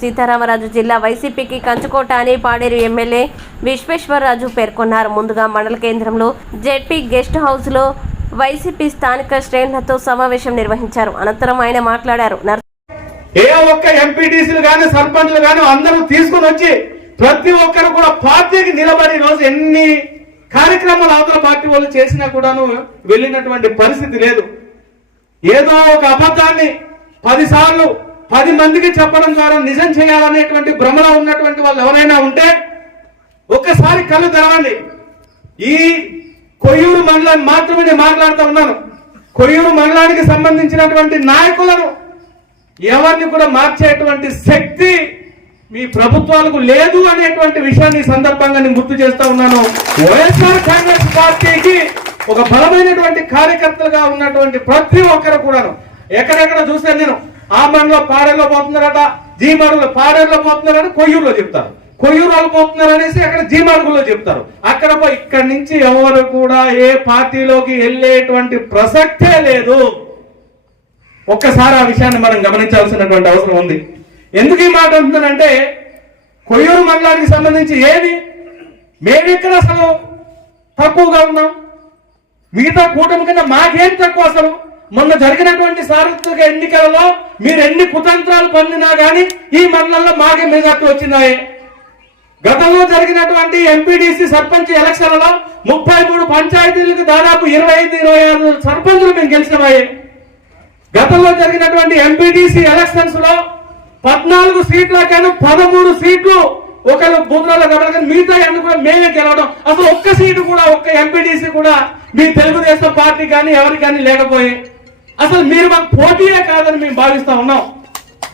సీతారామరాజు జిల్లా వైసీపీకి కంచుకోట అని పాడేరు ఎమ్మెల్యే విశ్వేశ్వరరాజు పేర్కొన్నారు. ముందుగా మండల కేంద్రంలో జెడ్పీ గెస్ట్ హౌస్లో వైసీపీ స్థానిక శ్రేణులతో సమావేశం నిర్వహించారు. అనంతరం ఆయన మాట్లాడారు. ఏ ఒక్క ఎంపీటీసీలు కానీ సర్పంచ్లు కానీ అందరూ తీసుకుని వచ్చి ప్రతి ఒక్కరు కూడా పార్టీకి నిలబడి రోజు ఎన్ని కార్యక్రమాలు అవతల పార్టీ వాళ్ళు చేసినా కూడాను వెళ్ళినటువంటి పరిస్థితి లేదు. ఏదో ఒక అబద్ధాన్ని పదిసార్లు పది మందికి చెప్పడం ద్వారా నిజం చేయాలనేటువంటి భ్రమలో ఉన్నటువంటి వాళ్ళు ఎవరైనా ఉంటే ఒక్కసారి కళ్ళు తెరవండి. ఈ కొయ్యూరు మండలాన్ని మాత్రమే నేను మాట్లాడుతూ ఉన్నాను. కొయ్యూరు మండలానికి సంబంధించినటువంటి నాయకులను ఎవరిని కూడా మార్చేటువంటి శక్తి మీ ప్రభుత్వాలకు లేదు అనేటువంటి విషయాన్ని సందర్భంగా నేను గుర్తు చేస్తా ఉన్నాను. వైఎస్ఆర్ కాంగ్రెస్ పార్టీకి ఒక బలమైనటువంటి కార్యకర్తలుగా ఉన్నటువంటి ప్రతి ఒక్కరు కూడాను. ఎక్కడెక్కడ చూస్తే నేను ఆ మండలో పాడేలో పోతున్నారట జీమడుగులు మడుగులో పోతున్నారని కొయ్యూరులో చెప్తారు. కొయ్యూరు వాళ్ళు పోతున్నారు అనేసి అక్కడ జీమడుగులో చెప్తారు. అక్కడ పోయి ఇక్కడి నుంచి ఎవరు కూడా ఏ పార్టీలోకి వెళ్ళేటువంటి ప్రసక్తే లేదు. ఒక్కసారి ఆ విషయాన్ని మనం గమనించాల్సినటువంటి అవసరం ఉంది. ఎందుకు ఈ మాట అంటున్నానంటే కొయ్యూరు మండలానికి సంబంధించి ఏది? మేమెక్కడ అసలు తక్కువగా ఉన్నాం? మిగతా కూటమి కింద మాకేం తక్కువ అసలు? మొన్న జరిగినటువంటి సార్వత్రిక ఎన్నికలలో మీరు ఎన్ని కుతంత్రాలు పొందినా గానీ ఈ మండలంలో మాకే మెజార్టీ వచ్చినాయి. గతంలో జరిగినటువంటి ఎంపీడీసీ సర్పంచ్ ఎలక్షన్లలో ముప్పై మూడు పంచాయతీలకు దాదాపు ఇరవై ఐదు ఇరవై ఆరు సర్పంచులు మేము గెలిచినాయి. గతంలో జరిగినటువంటి ఎంపీడీసీ ఎలక్షన్స్లో పద్నాలుగు కానీ పదమూడు సీట్లు ఒకరు బుధనాలు గమనిక మిగతా అన్ని కూడా మేమే గెలవడం. అసలు ఒక్క సీటు కూడా ఒక్క ఎంపీడీసీ కూడా మీ తెలుగుదేశం పార్టీ కానీ ఎవరికి కానీ లేకపోయి అసలు మీరు మాకు పోటీయే కాదని మేము భావిస్తా ఉన్నాం.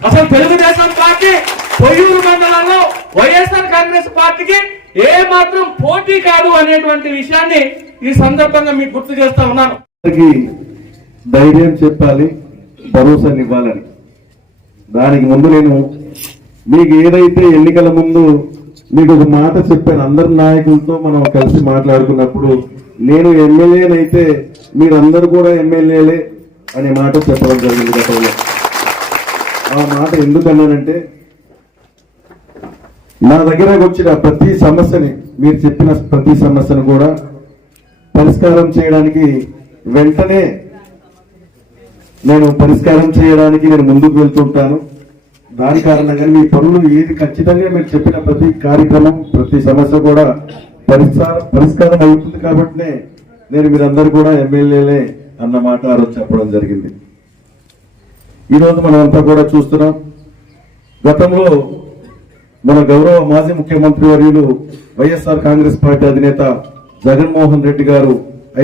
అసలు తెలుగుదేశం పార్టీ పొయ్యూరు మండలంలో వైఎస్ఆర్ కాంగ్రెస్ పార్టీకి ఏ మాత్రం పోటీ కాదు అనేటువంటి విషయాన్ని ఈ సందర్భంగా మీకు గుర్తు చేస్తా ఉన్నాను. ధైర్యం చెప్పాలి భరోసానివ్వాలని దానికి ముందు నేను మీకు ఏదైతే ఎన్నికల ముందు మీకు ఒక మాట చెప్పాను అందరి నాయకులతో మనం కలిసి మాట్లాడుకున్నప్పుడు నేను ఎమ్మెల్యేనైతే మీరందరూ కూడా ఎమ్మెల్యేలే అనే మాట చెప్పడం జరిగింది గతంలో. ఆ మాట ఎందుకన్నానంటే నా దగ్గరకు వచ్చిన ప్రతి సమస్యని మీరు చెప్పిన ప్రతి సమస్యను కూడా పరిష్కారం చేయడానికి వెంటనే నేను పరిష్కారం చేయడానికి నేను ముందుకు వెళ్తుంటాను. దాని కారణంగా మీ పనులు ఏది ఖచ్చితంగా మీరు చెప్పిన ప్రతి కార్యక్రమం ప్రతి సమస్య కూడా పరిష్కారం పరిష్కారం అవుతుంది కాబట్టినే నేను మీరందరూ కూడా ఎమ్మెల్యేలే అన్న మాట ఆ రోజు చెప్పడం జరిగింది. ఈరోజు మనం అంతా కూడా చూస్తున్నాం. గతంలో మన గౌరవ మాజీ ముఖ్యమంత్రి వర్యులు వైఎస్ఆర్ కాంగ్రెస్ పార్టీ అధినేత జగన్మోహన్ రెడ్డి గారు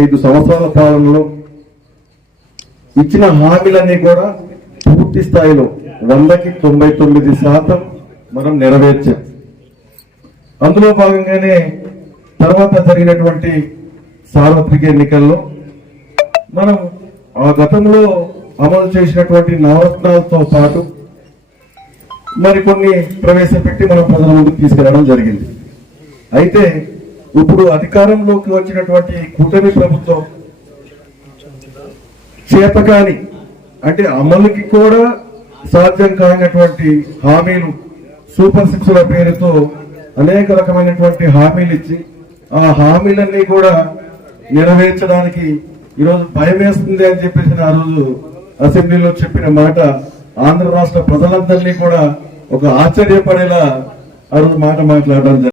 ఐదు సంవత్సరాల పాలనలో ఇచ్చిన హామీలన్నీ కూడా పూర్తి స్థాయిలో వందకి తొంభై తొమ్మిది శాతం మనం నెరవేర్చాం. అందులో భాగంగానే తర్వాత జరిగినటువంటి సార్వత్రిక ఎన్నికల్లో మనం ఆ గతంలో అమలు చేసినటువంటి నవరత్నాలతో పాటు మరికొన్ని ప్రవేశపెట్టి మనం ప్రజల ముందుకు తీసుకెళ్ళడం జరిగింది. అయితే ఇప్పుడు అధికారంలోకి వచ్చినటువంటి కూటమి ప్రభుత్వం చేతకాని అంటే అమలుకి కూడా సాధ్యం కానటువంటి హామీలు సూపర్ సిక్స్ల పేరుతో అనేక రకమైనటువంటి హామీలు ఇచ్చి ఆ హామీలన్నీ కూడా నెరవేర్చడానికి ఈరోజు భయం వేస్తుంది అని చెప్పేసి ఆ రోజు అసెంబ్లీలో చెప్పిన మాట ఆంధ్ర రాష్ట్ర ప్రజలందరినీ కూడా ఒక ఆశ్చర్యపడేలా ఆ రోజు మాట మాట్లాడడం జరిగింది.